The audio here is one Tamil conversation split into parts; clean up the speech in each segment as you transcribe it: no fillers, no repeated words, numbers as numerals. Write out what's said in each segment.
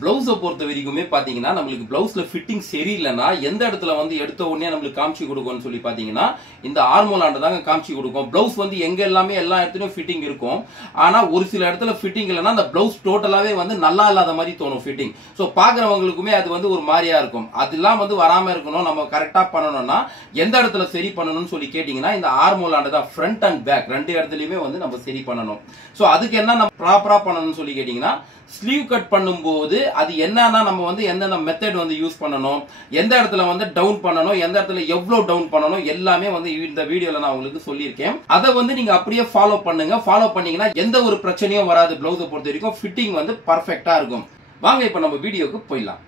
பிளவுஸை பொறுத்த வரைக்குமே பாத்தீங்கன்னா நம்மளுக்கு பிளவுஸ்ல ஃபிட்டிங் சரியில்லைன்னா எந்த இடத்துல வந்து எடுத்த உடனே நம்மளுக்கு காமிச்சு கொடுக்கும்னு சொல்லி பாத்தீங்கன்னா இந்த ஆர்மோல் ஆண்ட தாங்க காமிச்சு கொடுக்கும். பிளவுஸ் வந்து எங்க எல்லாமே எல்லா இடத்துலயும் ஃபிட்டிங் இருக்கும். ஆனா ஒரு சில இடத்துல ஃபிட்டிங் இல்லைன்னா அந்த பிளவுஸ் டோட்டலாவே வந்து நல்லா இல்லாத மாதிரி தோணும் ஃபிட்டிங். ஸோ பாக்குறவங்களுக்குமே அது வந்து ஒரு மாதிரியா இருக்கும். அதெல்லாம் வந்து வராம இருக்கணும், நம்ம கரெக்டா பண்ணணும்னா எந்த இடத்துல சரி பண்ணணும்னு சொல்லி கேட்டீங்கன்னா இந்த ஆர்மோல் ஆண்ட தான் ஃப்ரண்ட் அண்ட் பேக் ரெண்டு இடத்துலயுமே வந்து நம்ம சரி பண்ணணும். ஸோ அதுக்கு என்ன நம்ம ப்ராப்பரா பண்ணணும்னு சொல்லி கேட்டீங்கன்னா ஸ்லீவ் கட் பண்ணும்போது அது என்னன்னா நம்ம வந்து எந்தெந்த மெத்தட் வந்து யூஸ் பண்ணணும், எந்த இடத்துல வந்து டவுன் பண்ணணும், எந்த இடத்துல எவ்வளவு டவுன் பண்ணணும் எல்லாமே வந்து இந்த வீடியோல நான் உங்களுக்கு சொல்லியிருக்கேன். அதை வந்து நீங்க அப்படியே ஃபாலோ பண்ணுங்க. ஃபாலோ பண்ணீங்கன்னா எந்த ஒரு பிரச்சனையும் வராது. பிளவுஸை பொறுத்த வரைக்கும் ஃபிட்டிங் வந்து பர்ஃபெக்டா இருக்கும். வாங்க இப்ப நம்ம வீடியோக்கு போயிடலாம்.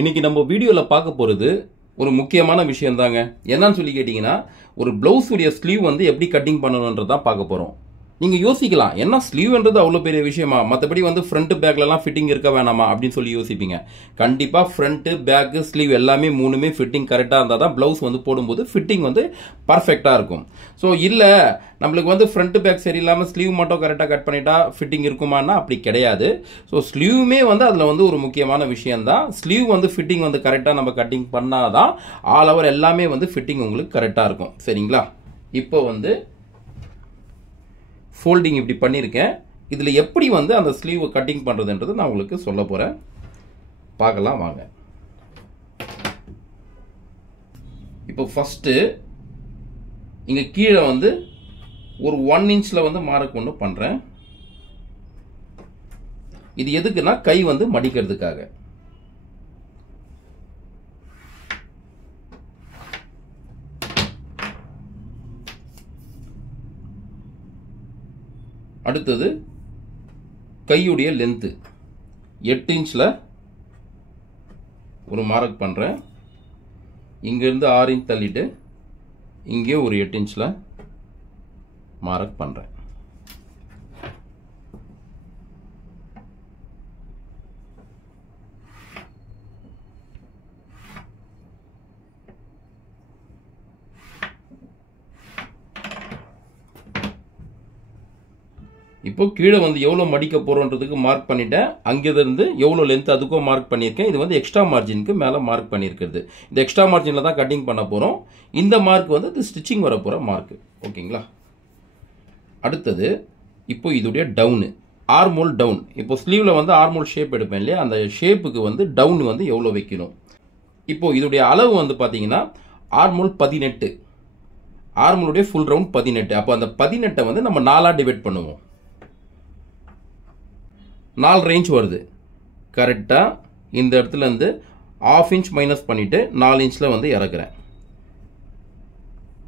இன்னைக்கு நம்ம வீடியோல பார்க்க போறது ஒரு முக்கியமான விஷயம் தாங்க. என்னன்னு சொல்லி கேட்டீங்கன்னா ஒரு பிளவுஸ் உடைய ஸ்லீவ் வந்து எப்படி கட்டிங் பண்ணணும்ன்றதான் பார்க்க போறோம். நீங்க யோசிக்கலாம், என்ன ஸ்லீவ்ன்றது அவ்வளவு பெரிய விஷயமா, மற்றபடி வந்து ஃப்ரண்ட் பேக்ல எல்லாம் ஃபிட்டிங் இருக்க வேணாமா அப்படின்னு சொல்லி யோசிப்பீங்க. கண்டிப்பா ஃப்ரண்ட் பேக் ஸ்லீவ் எல்லாமே மூணுமே ஃபிட்டிங் கரெக்டா இருந்தா தான் பிளவுஸ் வந்து போடும்போது ஃபிட்டிங் வந்து பர்ஃபெக்டா இருக்கும். ஸோ இல்ல நம்மளுக்கு வந்து ஃப்ரண்ட் பேக் சரியில்லாம ஸ்லீவ் மட்டும் கரெக்டா கட் பண்ணிட்டா ஃபிட்டிங் இருக்குமானா அப்படி கிடையாது. ஸோ ஸ்லீவுமே வந்து அதுல வந்து ஒரு முக்கியமான விஷயம் தான். ஸ்லீவ் வந்து ஃபிட்டிங் வந்து கரெக்டா நம்ம கட்டிங் பண்ணாதான் ஆல் ஓவர் எல்லாமே வந்து ஃபிட்டிங் உங்களுக்கு கரெக்டா இருக்கும். சரிங்களா? இப்போ வந்து ஃபோல்டிங் இப்படி பண்ணியிருக்கேன். இதில் எப்படி வந்து அந்த ஸ்லீவ் கட்டிங் பண்ணுறதுன்றது நான் உங்களுக்கு சொல்ல போகிறேன். பார்க்கலாம் வாங்க. இப்போ ஃபஸ்ட்டு இங்கே கீழே வந்து ஒரு 1 இன்ச்சில் வந்து மார்க் ஒன்று பண்ணுறேன். இது எதுக்குன்னா கை வந்து மடிக்கிறதுக்காக. அடுத்தது கையுடைய லென்த் 8 இன்ச்சில் ஒரு மார்க் பண்ணுறேன். இங்கேருந்து 6 இன்ச் தள்ளிட்டு இங்கே ஒரு 8 இன்ச்சில் மார்க் பண்ணுறேன். இப்போ கீழே வந்து எவ்வளோ மடிக்க போறோன்றதுக்கு மார்க் பண்ணிட்டேன். அங்கிருந்து எவ்வளோ லென்த் அதுக்கும் மார்க் பண்ணியிருக்கேன். இது வந்து எக்ஸ்ட்ரா மார்ஜினுக்கு மேலே மார்க் பண்ணியிருக்கிறது. இந்த எக்ஸ்ட்ரா மார்ஜினில் தான் கட்டிங் பண்ண போகிறோம். இந்த மார்க் வந்து இது ஸ்டிச்சிங் வர போகிற மார்க். ஓகேங்களா? அடுத்தது இப்போ இதோடைய டவுனு, ஆர்மோல் டவுன். இப்போ ஸ்லீவில் வந்து ஆர்மோல் ஷேப் எடுப்பேன் இல்லையா, அந்த ஷேப்புக்கு வந்து டவுன் வந்து எவ்வளோ வைக்கணும். இப்போ இதோடைய அளவு வந்து பார்த்தீங்கன்னா ஆர்மோல் 18, ஆர்மோலுடைய ஃபுல் ரவுண்ட் 18. அப்போ அந்த 18 வந்து நம்ம 4ஆக டிவைட் பண்ணுவோம். 4 ரேஞ்ச் வருது கரெக்டா. இந்த இடத்துல இருந்து 1/2 இன்ச் மைனஸ் பண்ணிட்டு 4 இன்ச்ல வந்து இறக்குறேன்.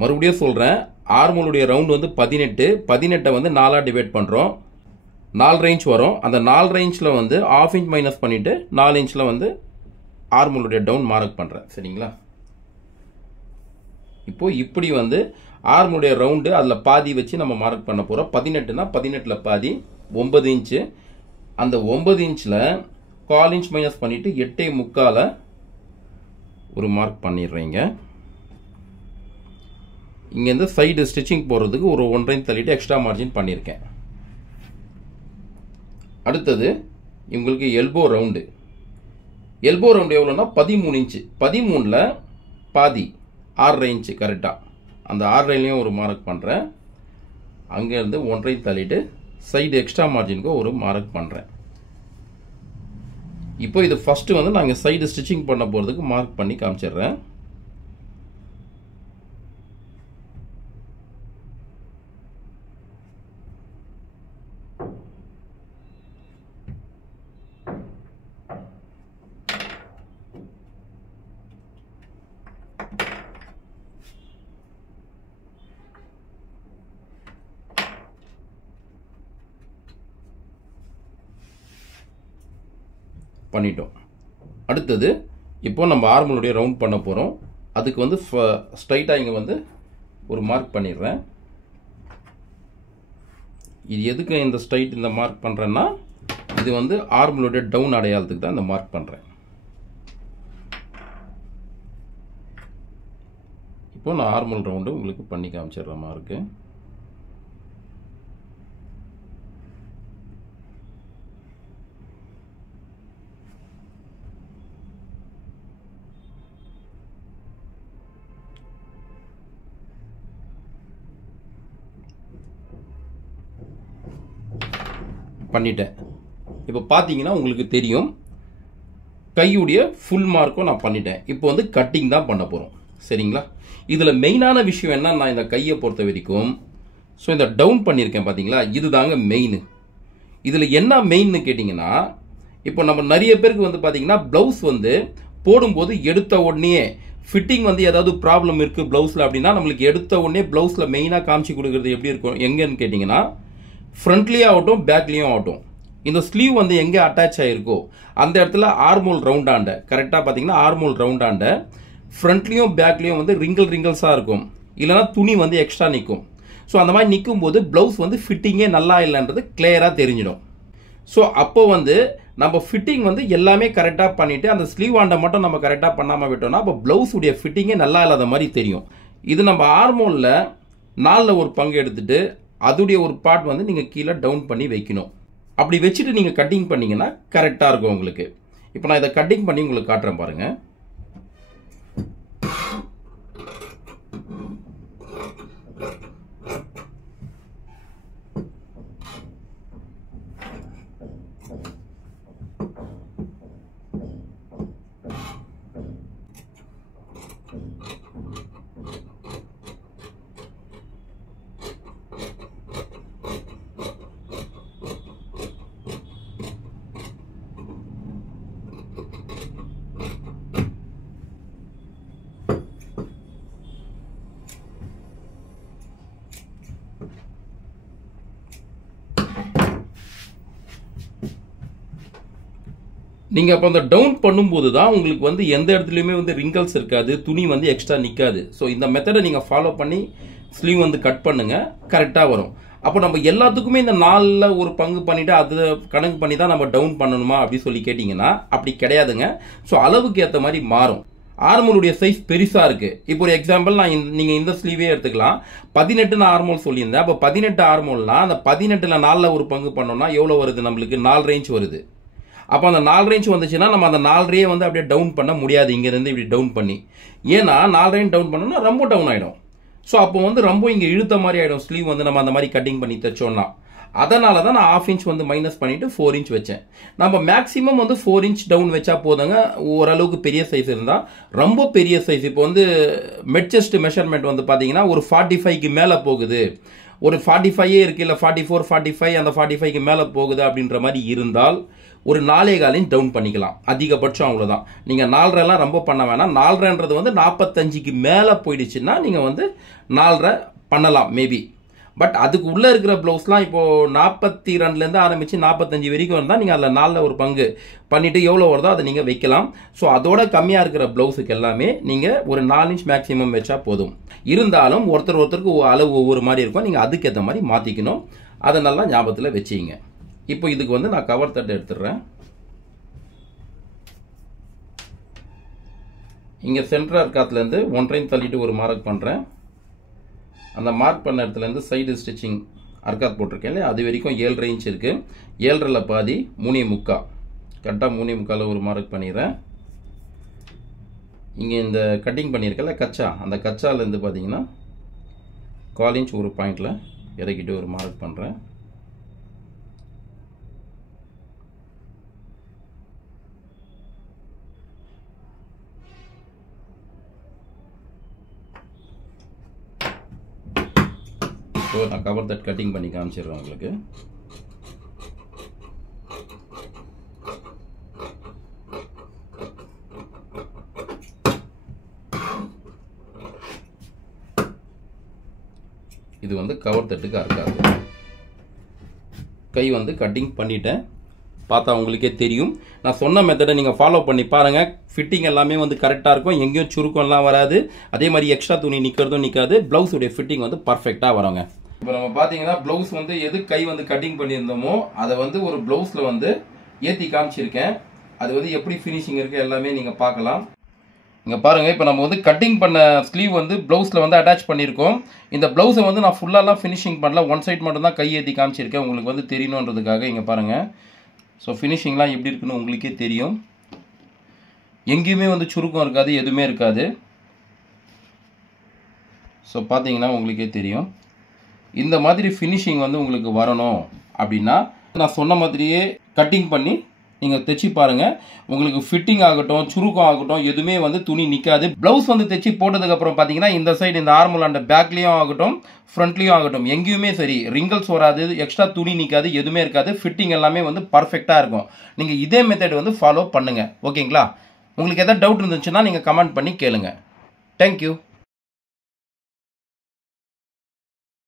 மறுபடியும் சொல்றேன், ஆர்மோலுடைய ரவுண்ட் வந்து 18 வந்து 4ஆ டிவைட் பண்றோம். 4 ரேஞ்ச் வரும். அந்த 4 ரேஞ்ச்ல வந்து 1/2 இன்ச் மைனஸ் பண்ணிட்டு 4 இன்ச்ல வந்து ஆர்மோலுடைய டவுன் மார்க் பண்றேன். சரிங்களா? இப்போ இப்படி வந்து ஆர்மோலுடைய ரவுண்டு அதில் பாதி வச்சு நம்ம மார்க் பண்ண போறோம். 18னா 18ல பாதி 9 இன்ச்சு. அந்த 9 இன்ச்சில் 1/4 இன்ச் மைனஸ் பண்ணிட்டு 8.75 ஒரு மார்க் பண்ணிடுறீங்க. இங்கேருந்து சைடு ஸ்டிச்சிங் போடுறதுக்கு ஒரு 1.5 இன்ச் தள்ளிட்டு எக்ஸ்ட்ரா மார்ஜின் பண்ணியிருக்கேன். அடுத்தது இவங்களுக்கு எல்போ ரவுண்டு. எல்போ ரவுண்டு எவ்வளோன்னா 13 இன்ச்சு. 13ல் பாதி 6.5 இன்ச்சு கரெக்டாக. அந்த 6.5லையும் ஒரு மார்க் பண்ணுறேன். அங்கேருந்து 1.5 இன்ச் தள்ளிட்டு சைடு எக்ஸ்ட்ரா மார்ஜினுக்கு ஒரு மார்க் பண்ணுறேன். இப்போ இது ஃபர்ஸ்ட் வந்து நாங்கள் சைடு ஸ்டிச்சிங் பண்ண போகிறதுக்கு மார்க் பண்ணி காமிச்சிடுறேன். பண்ணிட்டோம். அடுத்தது இப்போ நம்ம ஆர்மோலுடைய ரவுண்ட் பண்ண போகிறோம். அதுக்கு வந்து ஸ்ட்ரைட்டாக இங்கே வந்து ஒரு மார்க் பண்ணிடுறேன். இது எதுக்கு இந்த ஸ்ட்ரைட் இந்த மார்க் பண்ணுறேன்னா, இது வந்து ஆர்மோலுடைய டவுன் அடையாளத்துக்கு தான் இந்த மார்க் பண்ணுறேன். இப்போ நான் ஆர்மல் ரவுண்டு உங்களுக்கு பண்ணி காமிச்சிடுற மார்க்கு. பண்ணிட்டேன். இப்போ பார்த்தீங்கன்னா உங்களுக்கு தெரியும் கையுடைய ஃபுல் மார்க்கும் நான் பண்ணிட்டேன். இப்போ வந்து கட்டிங் தான் பண்ண போகிறோம். சரிங்களா? இதில் மெயினான விஷயம் என்ன, நான் இந்த கையை பொறுத்த வரைக்கும் ஸோ இந்த டவுன் பண்ணியிருக்கேன் பார்த்தீங்களா, இது தாங்க மெயின். இதில் என்ன மெயின்னு கேட்டிங்கன்னா, இப்போ நம்ம நிறைய பேருக்கு வந்து பார்த்தீங்கன்னா ப்ளவுஸ் வந்து போடும்போது எடுத்த உடனே ஃபிட்டிங் வந்து ஏதாவது ப்ராப்ளம் இருக்குது ப்ளவுஸில் அப்படின்னா நம்மளுக்கு எடுத்த உடனே ப்ளவுஸில் மெயினாக காமிச்சு கொடுக்குறது எப்படி இருக்கும் எங்கன்னு கேட்டிங்கன்னா, ஃப்ரண்ட்லேயும் ஆகட்டும் பேக்லேயும் ஆகட்டும், இந்த ஸ்லீவ் வந்து எங்கே அட்டாச் ஆகிருக்கோ அந்த இடத்துல ஆர்மோல் ரவுண்டாண்ட கரெக்டாக பார்த்தீங்கன்னா ஆர்மோல் ரவுண்டாண்ட ஃப்ரண்ட்லேயும் பேக்லேயும் வந்து ரிங்கிள்ஸாக இருக்கும், இல்லைனா துணி வந்து எக்ஸ்ட்ரா நிற்கும். ஸோ அந்த மாதிரி நிற்கும் போது ப்ளவுஸ் வந்து ஃபிட்டிங்கே நல்லா இல்லைன்றது கிளியராக தெரிஞ்சிடும். ஸோ அப்போ வந்து நம்ம ஃபிட்டிங் வந்து எல்லாமே கரெக்டாக பண்ணிவிட்டு அந்த ஸ்லீவ் ஆண்டை மட்டும் நம்ம கரெக்டாக பண்ணாமல் விட்டோம்னா அப்போ ப்ளவுஸுடைய ஃபிட்டிங்கே நல்லா இல்லாத மாதிரி தெரியும். இது நம்ம ஆர்மோலில் 4 ஒரு பங்கு எடுத்துட்டு அதுடைய ஒரு பார்ட் வந்து நீங்கள் கீழே டவுன் பண்ணி வைக்கணும். அப்படி வச்சுட்டு நீங்கள் கட்டிங் பண்ணிங்கன்னா கரெக்டாக இருக்கும் உங்களுக்கு. இப்போ நான் இதை கட்டிங் பண்ணி உங்களுக்கு காட்டுறேன் பாருங்கள். நீங்கள் அப்போ அந்த டவுன் பண்ணும்போது தான் உங்களுக்கு வந்து எந்த இடத்துலையுமே வந்து ரிங்கிள்ஸ் இருக்காது, துணி வந்து எக்ஸ்ட்ரா நிற்காது. ஸோ இந்த மெத்தடை நீங்கள் ஃபாலோ பண்ணி ஸ்லீவ் வந்து கட் பண்ணுங்கள், கரெக்டாக வரும். அப்போ நம்ம எல்லாத்துக்குமே இந்த 4 ஒரு பங்கு பண்ணிவிட்டு அது கணக்கு பண்ணி தான் நம்ம டவுன் பண்ணணுமா அப்படின்னு சொல்லி கேட்டிங்கன்னா அப்படி கிடையாதுங்க. ஸோ அளவுக்கு ஏற்ற மாதிரி மாறும். ஆர்மோலுடைய சைஸ் பெருசாக இருக்குது. இப்போ ஒரு எக்ஸாம்பிள் நீங்கள் இந்த ஸ்லீவே எடுத்துக்கலாம். 18 ஆர்மோல் சொல்லியிருந்தேன். அப்போ 18 ஆர்மோல்னா அந்த 18ல் 4 ஒரு பங்கு பண்ணோம்னா எவ்வளோ வருது, நம்மளுக்கு 4 ரேஞ்ச் வருது. அப்போ அந்த 4 ரேஞ்ச் வந்துச்சுன்னா நம்ம அந்த 4 வந்து அப்படியே டவுன் பண்ண முடியாது, இங்கேருந்து இப்படி டவுன் பண்ணி. ஏன்னா 4 ரேஞ்ச் டவுன் பண்ணோம்னா ரொம்ப டவுன் ஆகிடும். ஸோ அப்போ வந்து ரொம்ப இங்கே இழுத்த மாதிரி ஆகிடும் ஸ்லீவ் வந்து நம்ம அந்த மாதிரி கட்டிங் பண்ணி தைச்சோம்னா. அதனால தான் நான் 1/2 இன்ச் வந்து மைனஸ் பண்ணிட்டு 4 இன்ச் வச்சேன். நம்ம மேக்ஸிமம் வந்து 4 இன்ச் டவுன் வச்சா போதுங்க. ஓரளவுக்கு பெரிய சைஸ் இருந்தால், ரொம்ப பெரிய சைஸ் இப்போ வந்து மெட் செஸ்ட் மெஷர்மெண்ட் வந்து பார்த்தீங்கன்னா ஒரு 45க்கு மேலே போகுது, ஒரு 45 இருக்கு, இல்லை 44 45 அந்த 45க்கு மேலே போகுது அப்படின்ற மாதிரி இருந்தால் ஒரு 4.25 இன்ச் டவுன் பண்ணிக்கலாம் அதிகபட்சம், அவ்வளோதான். நீங்கள் 4.5 ரொம்ப பண்ண வேணாம். 4.5 வந்து 45க்கு மேலே போயிடுச்சுன்னா நீங்கள் வந்து 4.5 பண்ணலாம் மேபி. பட் அதுக்கு உள்ளே இருக்கிற ப்ளவுஸ்லாம் இப்போது 42லேருந்து ஆரம்பித்து 45 வரைக்கும் இருந்தால் நீங்கள் அதில் 4 ஒரு பங்கு பண்ணிவிட்டு எவ்வளோ வருதோ அதை நீங்கள் வைக்கலாம். ஸோ அதோட கம்மியாக இருக்கிற ப்ளவுஸுக்கு எல்லாமே நீங்கள் ஒரு 4 இன்ச் மேக்ஸிமம் வச்சா போதும். இருந்தாலும் ஒருத்தருக்கு அளவு ஒவ்வொரு மாதிரி இருக்கும், நீங்கள் அதுக்கேற்ற மாதிரி மாற்றிக்கணும். அதை நல்லா ஞாபகத்தில் வச்சுங்க. இப்போ இதுக்கு வந்து நான் கவர் தட்டு எடுத்துடுறேன். இங்கே சென்டர் அர்க்காத்துலேருந்து 1.5 இன்ச் தள்ளிட்டு ஒரு மார்க் பண்ணுறேன். அந்த மார்க் பண்ண இடத்துலேருந்து சைடு ஸ்டிச்சிங் அர்க்காத் போட்டிருக்கேன் இல்லையா, அது வரைக்கும் 7.5 இன்ச் இருக்குது. 7.5ல் பாதி 3.25 கரெக்டாக 3.25 ஒரு மார்க் பண்ணிடுறேன். இங்கே இந்த கட்டிங் பண்ணியிருக்கல கச்சா, அந்த கச்சாலேருந்து பார்த்தீங்கன்னா 1/4 இன்ச் ஒரு பாயிண்டில் இறக்கிட்டு ஒரு மார்க் பண்ணுறேன். ஸோ நான் கவர் தட் கட்டிங் பண்ணி காமிச்சிடுறேன் உங்களுக்கு. இது வந்து கவர் தட்டுக்கு அர்க்காது. கை வந்து கட்டிங் பண்ணிட்டேன், பார்த்தா உங்களுக்கே தெரியும். நான் சொன்ன மெத்தடை நீங்கள் ஃபாலோ பண்ணி பாருங்கள். ஃபிட்டிங் எல்லாமே வந்து கரெக்டாக இருக்கும், எங்கேயும் சுருக்கம்லாம் வராது. அதே மாதிரி எக்ஸ்ட்ரா துணி நிற்கிறதும் நிற்காது. ப்ளவுஸுடைய ஃபிட்டிங் வந்து பர்ஃபெக்டாக வருங்க. இப்போ நம்ம பார்த்தீங்கன்னா ப்ளவுஸ் வந்து எது கை வந்து கட்டிங் பண்ணியிருந்தோமோ அதை வந்து ஒரு ப்ளவுஸில் வந்து ஏற்றி காமிச்சிருக்கேன். அது வந்து எப்படி ஃபினிஷிங் இருக்குது எல்லாமே நீங்கள் பார்க்கலாம். இங்கே பாருங்கள், இப்போ நம்ம வந்து கட்டிங் பண்ண ஸ்லீவ் வந்து ப்ளவுஸில் வந்து அட்டாச் பண்ணியிருக்கோம். இந்த ப்ளவுஸை வந்து நான் ஃபுல்லாலாம் ஃபினிஷிங் பண்ணல, ஒன் சைட் மட்டும் தான் கை ஏற்றி காமிச்சிருக்கேன் உங்களுக்கு வந்து தெரியணுன்றதுக்காக. இங்கே பாருங்கள், ஸோ ஃபினிஷிங்லாம் எப்படி இருக்குன்னு உங்களுக்கே தெரியும். எங்கேயுமே வந்து சுருக்கம் இருக்காது, எதுவுமே இருக்காது. ஸோ பார்த்தீங்கன்னா உங்களுக்கே தெரியும். இந்த மாதிரி ஃபினிஷிங் வந்து உங்களுக்கு வரணும் அப்படின்னா நான் சொன்ன மாதிரியே கட்டிங் பண்ணி நீங்கள் தைச்சி பாருங்கள். உங்களுக்கு ஃபிட்டிங் ஆகட்டும், சுருக்கம் ஆகட்டும், எதுவுமே வந்து துணி நிற்காது. ப்ளவுஸ் வந்து தைச்சி போட்டதுக்கப்புறம் பார்த்தீங்கன்னா இந்த சைடு இந்த ஆர்மல் அண்ட் பேக்லேயும் ஆகட்டும், ஃப்ரண்ட்லேயும் ஆகட்டும், எங்கேயுமே சரி ரிங்கிள்ஸ் வராது, எக்ஸ்ட்ரா துணி நிற்காது, எதுவுமே இருக்காது. ஃபிட்டிங் எல்லாமே வந்து பர்ஃபெக்டாக இருக்கும். நீங்கள் இதே மெத்தட் வந்து ஃபாலோ பண்ணுங்கள். ஓகேங்களா? உங்களுக்கு எதாவது டவுட் இருந்துச்சுன்னா நீங்கள் கமெண்ட் பண்ணி கேளுங்க. தேங்க்யூ.